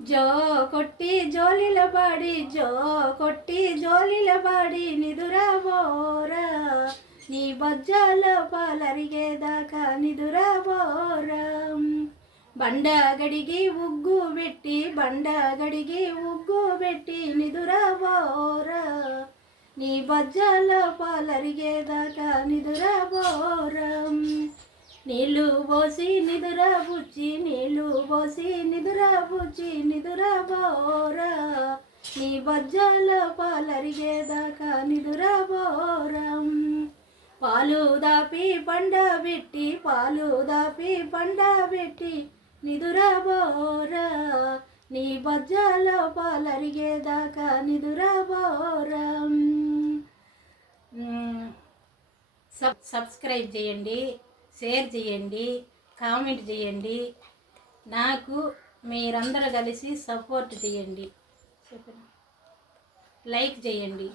జో కొట్టి జోలిల బాడి జో కొట్టి జోలిల బాడి నిదురబోరా నీ బజ్జాల పాలరిగేదాకా నిదురబోరా బండ గడిగి ఉగ్గు పెట్టి బండ గడిగి ఉగ్గు పెట్టి నిదురబోరా నీ బజ్జాల పాలరిగేదాకా నిదురబోరా నీళ్ళు పోసి నిదురబుచ్చి నీళ్ళు పోసి నిదురబుచ్చి నిదురబోరా నీ బజ్జాల పాలరిగేదాకా నిదురబోరం పాలు దాపి పండబెట్టి పాలు దాపి పండబెట్టి నిదురబోరా నీ బజ్జాల పాలరిగేదాకా నిదురబోరం సబ్స్క్రైబ్ చేయండి, షేర్ చేయండి, కామెంట్ చేయండి. నాకు మీరందరూ కలిసి సపోర్ట్ చేయండి, లైక్ చేయండి.